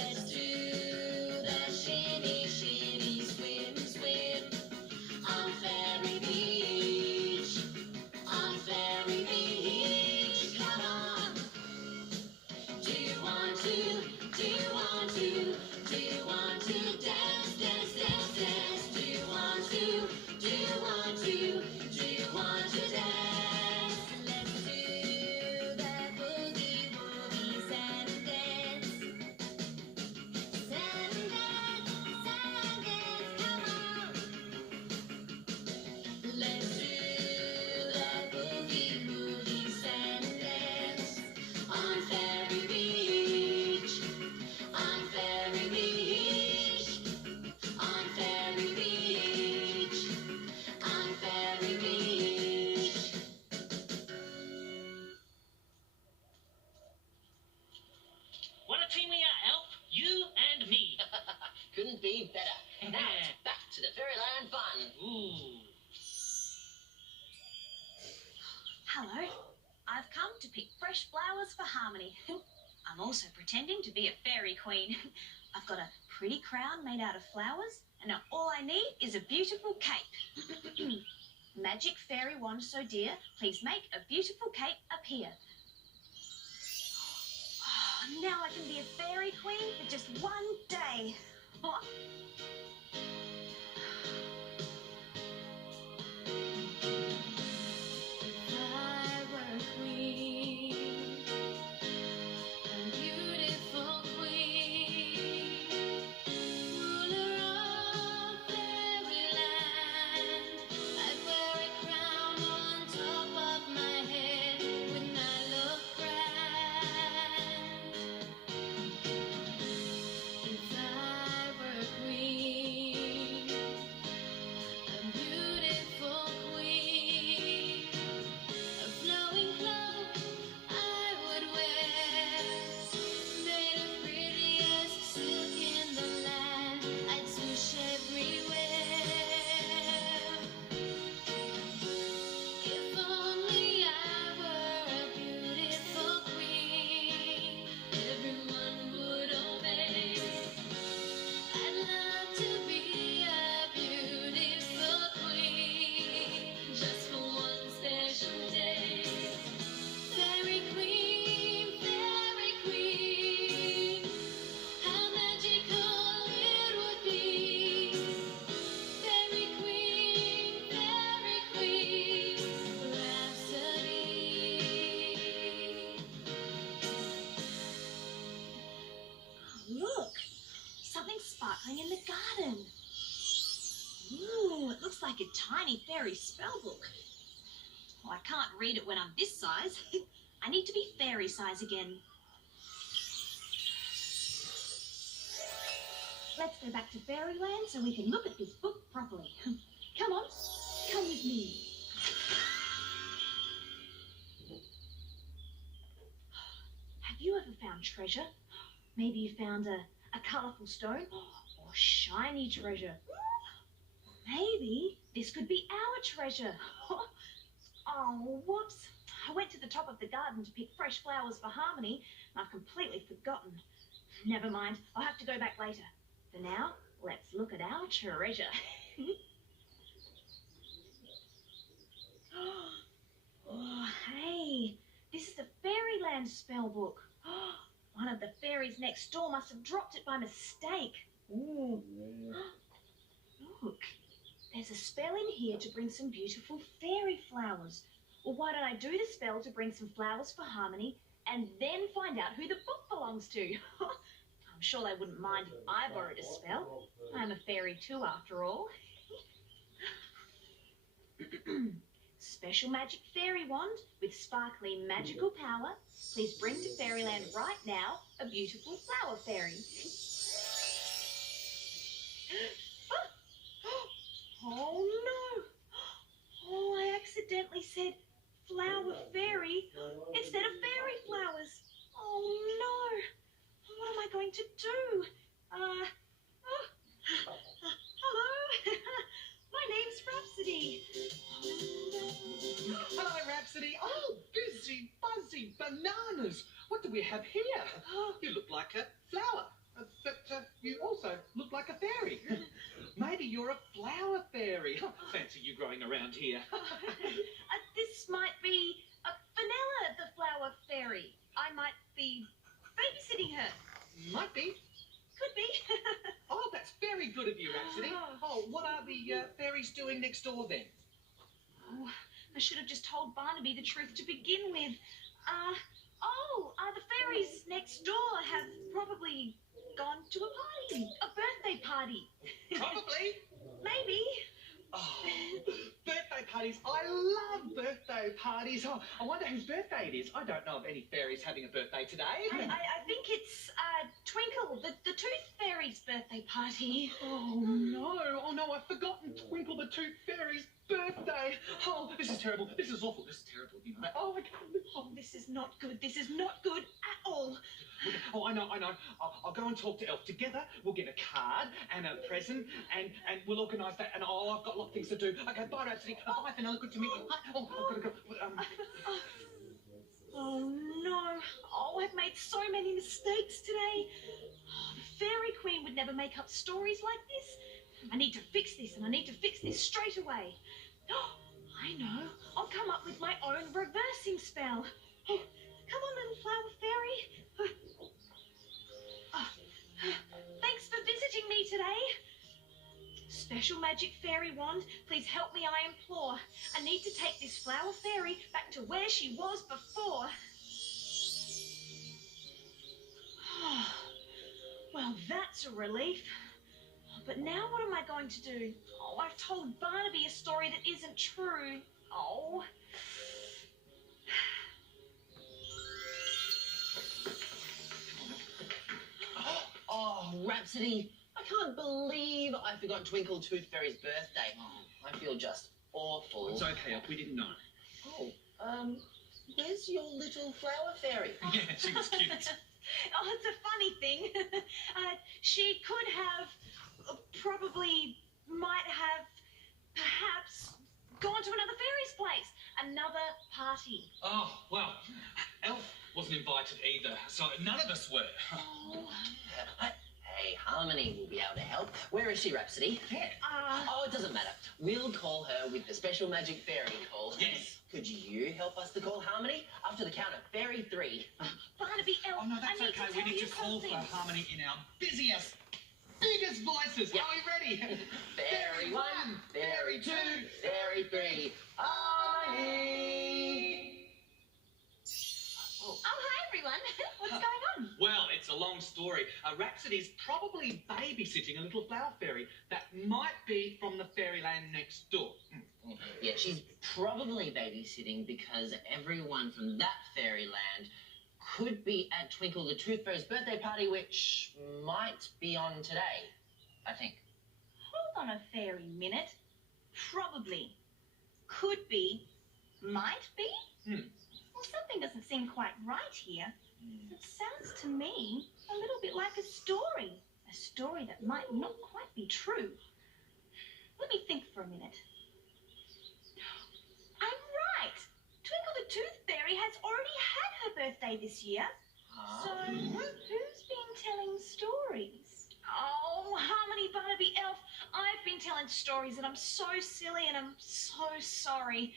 Let's do the shimmy, shimmy, swim, swim on Fairy Beach. On Fairy Beach, come on. Do you want to? Do you want to? Do you want to dance, dance, dance, dance? Do you want to? Do you want to? Do you want to dance? Let's do the boogie woogie sand dance. Sand dance, come on. Let's do the boogie woogie sand dance on Fairy Beach. On Fairy Beach. On Fairy Beach. On Fairy Beach. What a team we are, Elf. You and me. Couldn't be better. Now it's back to the Fairyland fun. Ooh. Hello. I've come to pick fresh flowers for Harmony. I'm also pretending to be a fairy queen. I've got a pretty crown made out of flowers, and now all I need is a beautiful cape. Magic fairy wand so dear, please make a beautiful cape appear. Oh, now I can be a fairy queen for just one day. I were a queen, a beautiful queen, ruler of Fairyland. I'd wear a crown on top of my head, wouldn't I look grand? If I were a queen, a beautiful queen, a flowing cloak I would wear, made of prettiest silk in the land. I'd swoosh everywhere. If only I were a beautiful queen, everyone would obey. I'd love to be a beautiful queen, just for one special day. Fairy queen, how magical it would be. Fairy queen, rhapsody. Look, something sparkling in the garden. Ooh, it looks like a tiny fairy spellbook. Oh, I can't read it when I'm this size. I need to be fairy size again. Let's go back to Fairyland so we can look at this book properly. Come on, come with me. Have you ever found treasure? Maybe you found a colourful stone or shiny treasure. Maybe this could be our treasure. Oh, whoops. I went to the top of the garden to pick fresh flowers for Harmony, and I've completely forgotten. Never mind, I'll have to go back later. For now, let's look at our treasure. Oh, hey, this is the Fairyland spellbook. One of the fairies next door must have dropped it by mistake. Ooh. Look, there's a spell in here to bring some beautiful fairy flowers. Well, why don't I do the spell to bring some flowers for Harmony and then find out who the book belongs to? I'm sure they wouldn't mind if I borrowed a spell. I'm a fairy too, after all. Special magic fairy wand with sparkly magical power. Please bring to Fairyland right now a beautiful flower fairy. Oh no! Oh, I accidentally said flower fairy instead of fairy flowers. Oh no! What am I going to do? Hello? My name's Rhapsody. Hello, Rhapsody. Oh, busy, buzzy, bananas. What do we have here? You look like a flower. But you also look like a fairy. Maybe you're a flower fairy. Fancy you growing around here. This might be a Vanilla the flower fairy. I might be babysitting her. Might be. Could be. Oh, that's very good of you, Rhapsody. Oh, what are the fairies doing next door then? Oh, I should have just told Barnaby the truth to begin with. The fairies next door have probably gone to a party. A birthday party. Probably. Maybe. Oh, birthday parties. I love birthday parties. Oh, I wonder whose birthday it is. I don't know of any fairies having a birthday today. I think it's Twinkle, the Tooth Fairy's birthday party. Oh, no, I've forgotten Twinkle the Tooth Fairy's birthday. Oh, this is terrible. This is awful. This is terrible. You know that? Oh, I can't live. Oh, this is not good. This is not good at all. Oh, I know. I'll go and talk to Elf. Together, we'll get a card and a present, and we'll organise that. And I've got a lot of things to do. Okay, bye, Rhapsody. Bye, Vanilla. Good to meet you. Oh, I've got to go. Oh no. Oh, I've made so many mistakes today. Oh, the Fairy Queen would never make up stories like this. I need to fix this, and I need to fix this straight away. Oh, I know. I'll come up with my own reversing spell. Oh, come on, little flower fairy. Thanks for visiting me today. Special magic fairy wand, please help me, I implore. I need to take this flower fairy back to where she was before. Well, that's a relief. But now what am I going to do? Oh, I've told Barnaby a story that isn't true. Oh. Oh, Rhapsody, I can't believe I forgot Twinkle Tooth Fairy's birthday. Oh, I feel just awful. It's okay, Elf. We didn't know. Oh, where's your little flower fairy? Yeah, she was cute. Oh, it's a funny thing. She could have, might have, perhaps gone to another fairy's place. Another party. Oh, well, Elf wasn't invited either, so none of us were. Oh. Hey, Harmony will be able to help. Where is she, Rhapsody? Yeah. Oh, it doesn't matter. We'll call her with the special magic fairy call. Yes. Could you help us to call Harmony? Up to the count of Fairy 3. Barnaby, Elf, Oh, no, I that's need okay. to We tell need you to call something. for Harmony in our busiest, biggest voices. Yeah. Are we ready? Fairy 1, Fairy 2, Fairy 3. Harmony! Oh, hi, everyone. What's going on? Well, it's a long story. Rhapsody's probably babysitting a little flower fairy that might be from the Fairyland next door. Yeah, she's probably babysitting because everyone from that Fairyland could be at Twinkle the Tooth Fairy's birthday party, which might be on today, I think. Hold on a fairy minute. Probably. Could be. Might be? Well, something doesn't seem quite right here. It sounds to me a little bit like a story. A story that might not quite be true. Let me think for a minute. I'm right. Twinkle the Tooth Fairy has already had her birthday this year. So, who's been telling stories? Oh, Harmony, Barnaby, Elf, I've been telling stories and I'm so silly and I'm so sorry.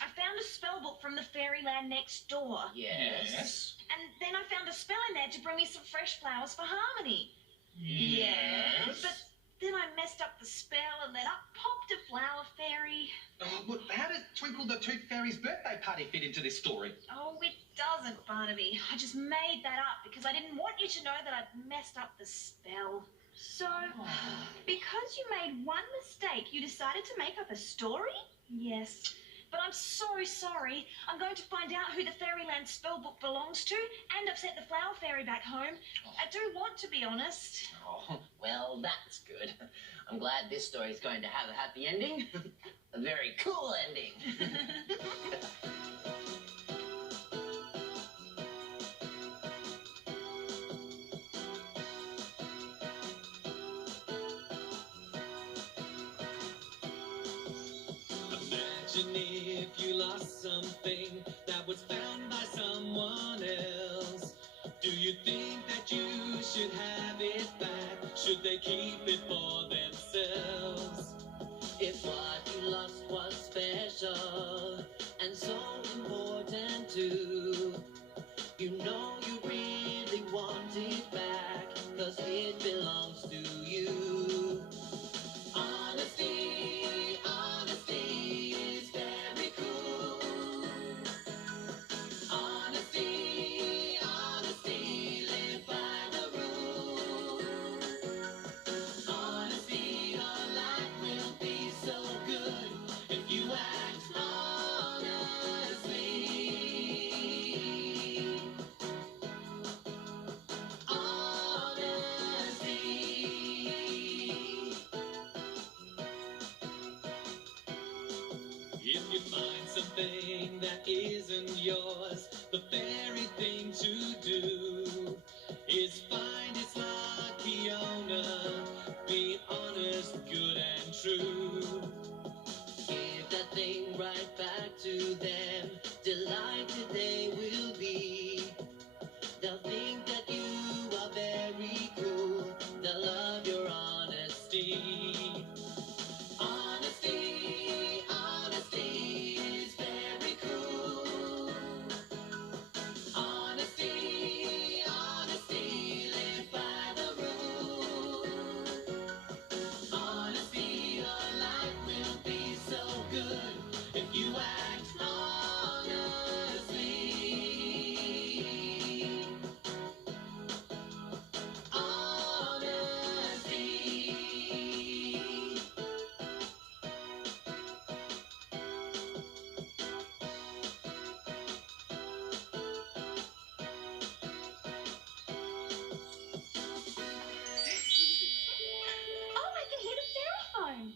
I found a spell book from the Fairyland next door. Yes. And then I found a spell in there to bring me some fresh flowers for Harmony. Yes. But then I messed up the spell and then up popped a flower fairy. Well, how does Twinkle the Tooth Fairy's birthday party fit into this story? Oh, it doesn't, Barnaby. I just made that up because I didn't want you to know that I'd messed up the spell. So, because you made one mistake, you decided to make up a story? Yes. But I'm so sorry. I'm going to find out who the Fairyland spellbook belongs to, and I've sent the flower fairy back home. I do want to be honest. Oh, well, that's good. I'm glad this story is going to have a happy ending. A very cool ending. Imagine if you lost something that was found by someone else. Do you think that you should have they keep it for themselves. If what you lost was special and so important too, you know you really want it back, 'cause it belongs to you. Honesty, honesty is very cool. Honesty, honesty, live by the rule. Honesty, your life will be so good if you act honestly. Honesty. If you find something that isn't yours, the very thing to do is find its lucky owner. Be honest, good and true. Give that thing right back to them. Delighted they will be. They'll think that you are very cool. They'll love your honesty. Honesty, honesty is very cool. Honesty, honesty, live by the rule. Honesty, your life will be so good if you act honestly. Honesty. Oh, I can hear the fairy phone.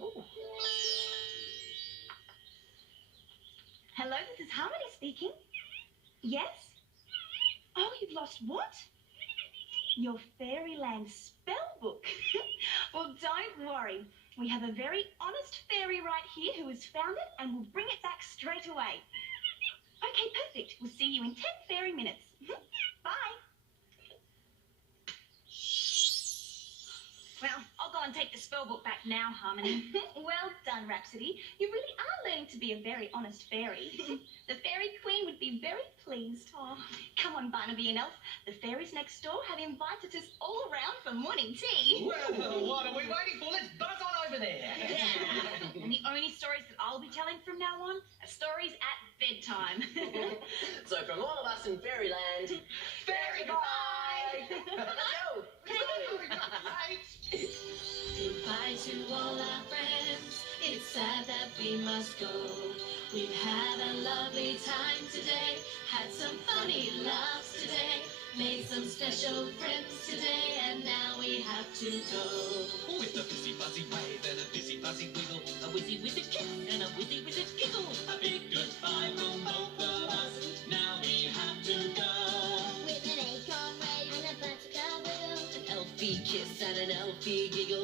Hello, this is Harmony speaking. Yes? Oh, you've lost what? Your Fairyland spell book. Well, don't worry. We have a very honest fairy right here who has found it and will bring it back straight away. Okay, perfect. We'll see you in 10 fairy minutes. Bye. Well, I'll go and take the spell book back now, Harmony. Well done, Rhapsody. You really are learning to be a very honest fairy. The Fairy Queen would be very pleased. Oh, come on, Barnaby and Elf. The fairies next door have invited us all around for morning tea. Well, what are we waiting for? Let's buzz on over there. Yeah. And the only stories that I'll be telling from now on are stories at bedtime. So from all of us in Fairyland, Fairy goodbye! let's go! Goodbye to all our friends. It's sad that we must go. We've had a lovely time today. Had some funny laughs today. Made some special friends today. And now we have to go. With a busy fuzzy wave and a busy fuzzy wiggle, a wizzy wizard kiss and a wizzy wizard giggle. A big goodbye from both of us. Now we have to go. With an acorn wave and a buttercup wiggle. An elfie kiss and an elfie giggle.